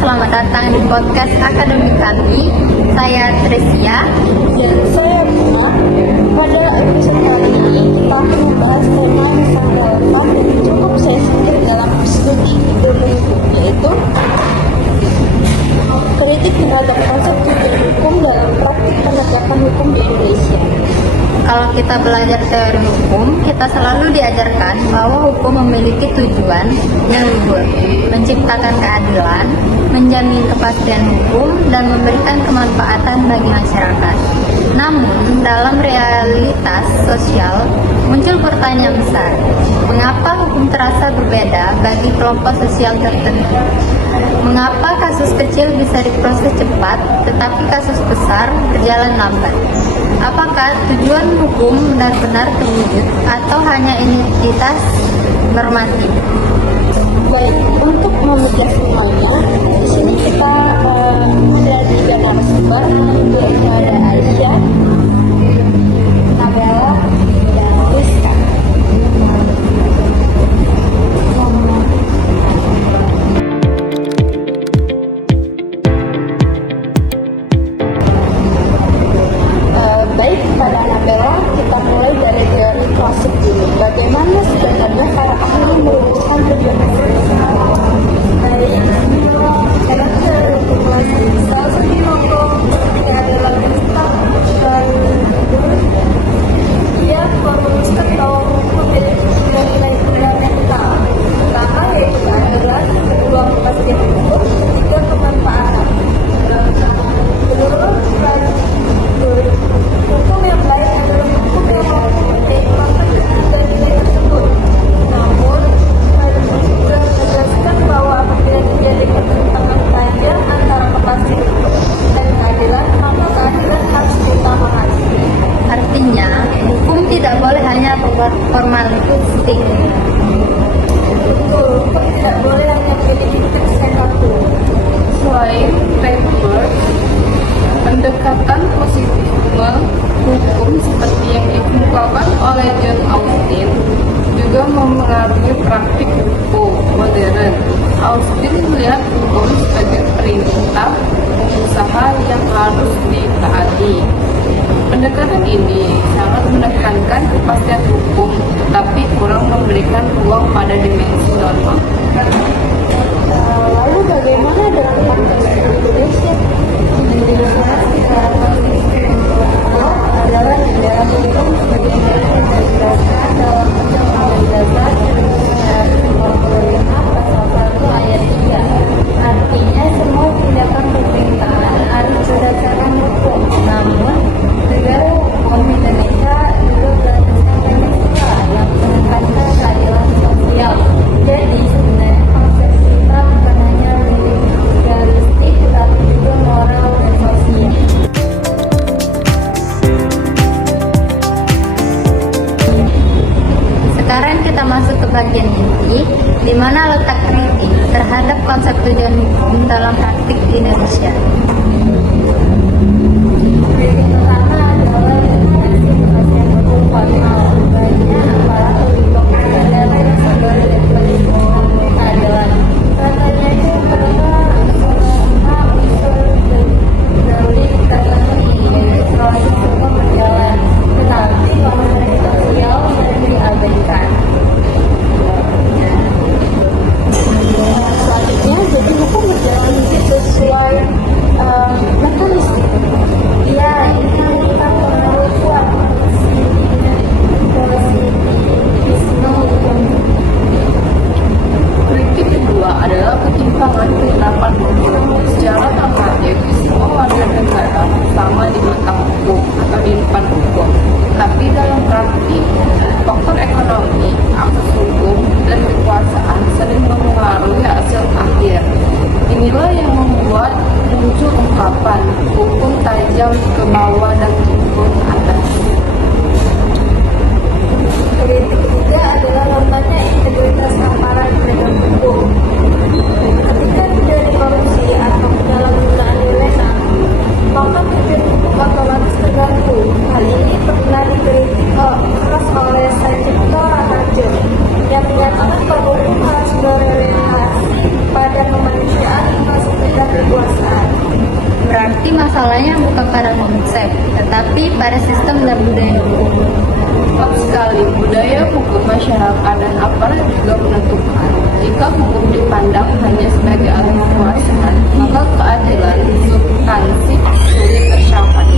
selamat datang di podcast akademik kami. Saya Tresia Dan saya Bima. Pada episode kali ini kita akan membahas tema yang sangat relevan dan cukup sensitif dalam studi ilmu hukum, yaitu kritik terhadap konsep tujuan hukum dalam praktik penegakan hukum di Indonesia. Kalau kita belajar teori hukum, kita selalu diajarkan bahwa hukum memiliki tujuan yang luhur, menciptakan keadilan, menjamin kepastian hukum, dan memberikan kemanfaatan bagi masyarakat. Namun, dalam realitas sosial, muncul pertanyaan besar. Mengapa hukum terasa berbeda bagi kelompok sosial tertentu? Mengapa kasus kecil bisa diproses cepat, tetapi kasus besar berjalan lambat? Apakah tujuan hukum benar-benar terwujud atau hanya identitas normatif? Baik, untuk memecah semuanya, di sini kita ada 3 narasumber, yaitu ada Aisyah, Nabela, dan Rizka. Baik, pada Nabela, kita mulai dari teori klasik dulu. Bagaimana sebenarnya para ahli merumuskan tujuan hukum? Baik, karakter hukum klasik. Salah satu hukum yang adalah Gustav dan ia merumuskan bahwa hukum memiliki 9 nilai fundamental. Pertama yaitu keadilan, kedua kepastian hukum, ketiga kemanfaatan. Menurut hukum yang baik adalah hukum yang mempertimbangkan ketiga nilai tersebut. Namun, harus juga menegaskan bahwa apabila terjadi pertentangan tajam antara kepastian hukum dan keadilan, maka keadilan harus diutamakan. Artinya, hukum tidak boleh hanya formalistik. Betul, hukum tidak boleh hanya memiliki teks yang kaku. Selain framework, pendekatan positifisme hukum seperti yang dikemukakan oleh John Austin juga memengaruhi praktik hukum modern. Austin melihat hukum sebagai perintah usaha yang harus ditaati. Pendekatan ini sangat menekankan kepastian hukum, tapi kurang memberikan ruang pada dimensi norma. Lalu bagaimana dengan konteks Indonesia? Indonesia adalah negara hukum sebagaimana yang dijelaskan dalam Undang-Undang Dasar Indonesia Nomor 45 Pasal 1 Ayat 3. Artinya semua tindakan pemerintahan harus berdasarkan hukum. Namun negara hukum Indonesia juga berasaskan Pancasila yang menekankan keadilan sosial. Jadi sebenarnya konsep kita bukan hanya legalistik tetapi juga moral dan sosial. Sekarang kita masuk ke bagian inti, di mana letak kritik terhadap konsep tujuan hukum dalam praktik di Indonesia. Kritik pertama adalah definisi kepastian hukum formal. Banyak aparat lebih fokus pada kategori definisi keadilan. Katanya itu mereka semua unsur delik tertentu, yaitu proses hukum berjalan, tetapi konsep sosial sering diabaikan. Selanjutnya, jadi hukum berjalan sesuai tapi pada sistem dan budaya hukum. Tepat sekali, budaya hukum masyarakat dan aparat juga menentukan jika hukum dipandang hanya sebagai alat kekuasaan, maka keadilan substansi sulit tercapai.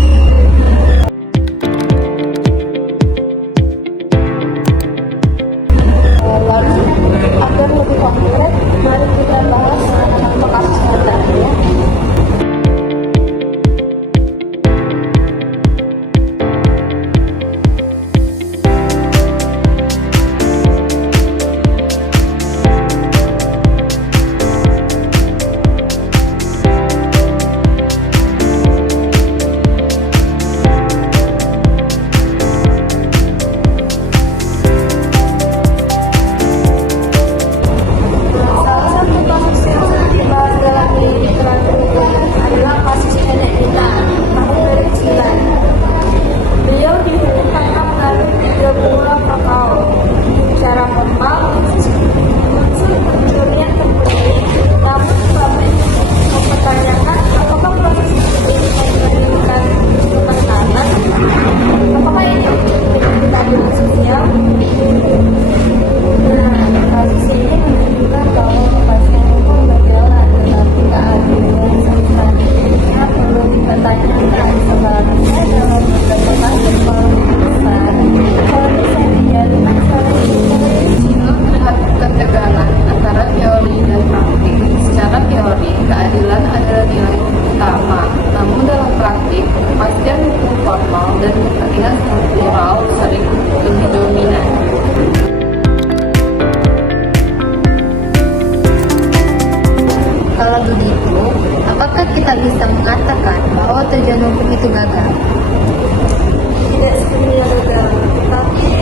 Lalu, agar lebih konkret, mari kita bahas contoh kasus nyata ya. Salah satu kasus yang sering dibahas dalam literatur hukum adalah kasus nenek kita, tahun 2009. Beliau dihukum tangkap lalu 3 bulan Makau. Secara formal, unsur pencurian terbukti, namun kami mempertanyakan apakah proses ini menimbulkan tekanan, apakah ini menjadi keadilan sosial. Kasus ini menunjukkan bahwa kepastian hukum berjalan, tetapi keadilan substansinya perlu dipertanyakan sebaliknya dalam beberapa kasus besar. Kalau bisa dijadikan solusi Sino melihat ketegangan antara teori dan praktik. Secara teori, keadilan adalah nilai utama, namun dalam praktik, kepastian hukum formal dan kepentingan struktural sering lebih dominan. Kalau begitu, apakah kita bisa mengatakan bahwa tujuan hukum itu gagal? tidak sepenuhnya gagal, tapi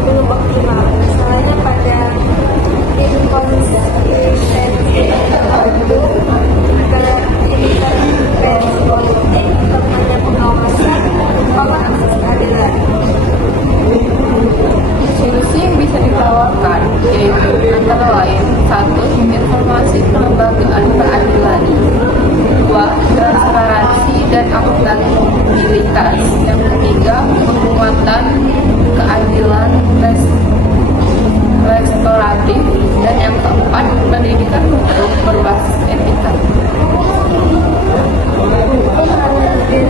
belum optimal. Misalnya pada inkonsistensi tertentu, keintervensi politik, lemahnya pengawasan, merupakan akses keadilan. Solusi yang bisa ditawarkan yaitu antara lain 1. Informasi kelembagaan keadilan, 2. Transparansi dan akuntabilitas, yang ketiga penguatan keadilan restoratif, dan yang keempat pendidikan hukum berbasis etika. Hukum harus lebih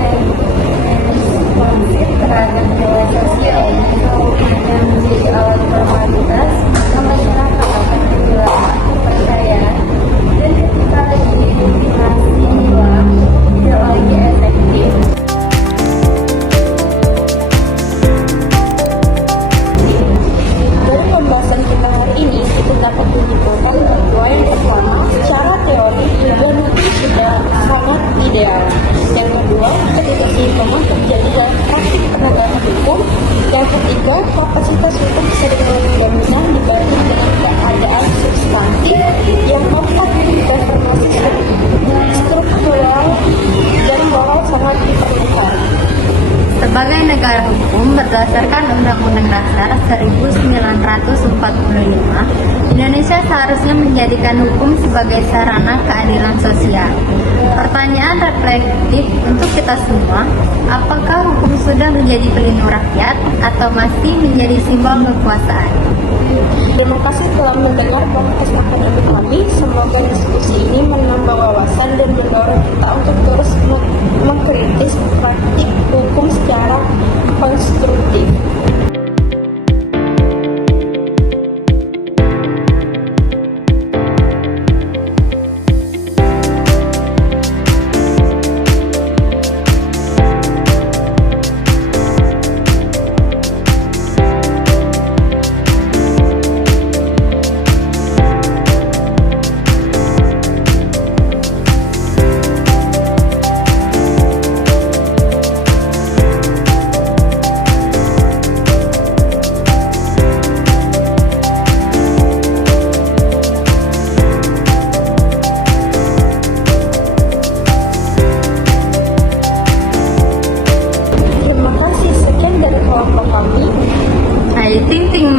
responsif terhadap nilai sosial, hanya menjadi alat formalitas, maka masyarakat akan kehilangan kepercayaan dan ketika legitimasi hilang, tidak lagi efektif. Dari pembahasan kita hari ini, kita dapat menyimpulkan bahwa yang pertama, secara teori tujuan hukum sudah sangat ideal. Yang kedua, ketidakseimbangan terjadi dalam praktik penegakan hukum. Yang ketiga, kapasitas hukum bisa dengan dominan dibanding dengan keadaan substantif. Yang keempat, reformasi struktural dan moral sangat diperlukan. Sebagai negara hukum berdasarkan Undang-Undang Dasar 1945, Indonesia seharusnya menjadikan hukum sebagai sarana keadilan sosial. Pertanyaan reflektif untuk kita semua, apakah hukum sudah menjadi pelindung rakyat atau masih menjadi simbol kekuasaan? Terima kasih telah mendengar podcast akademik kami. Semoga diskusi ini menambah wawasan dan mendorong kita untuk terus mengkritis praktik hukum secara konstruktif.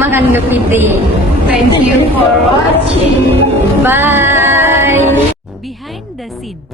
makan kepiting. Thank you for watching. Bye. Behind the Scene.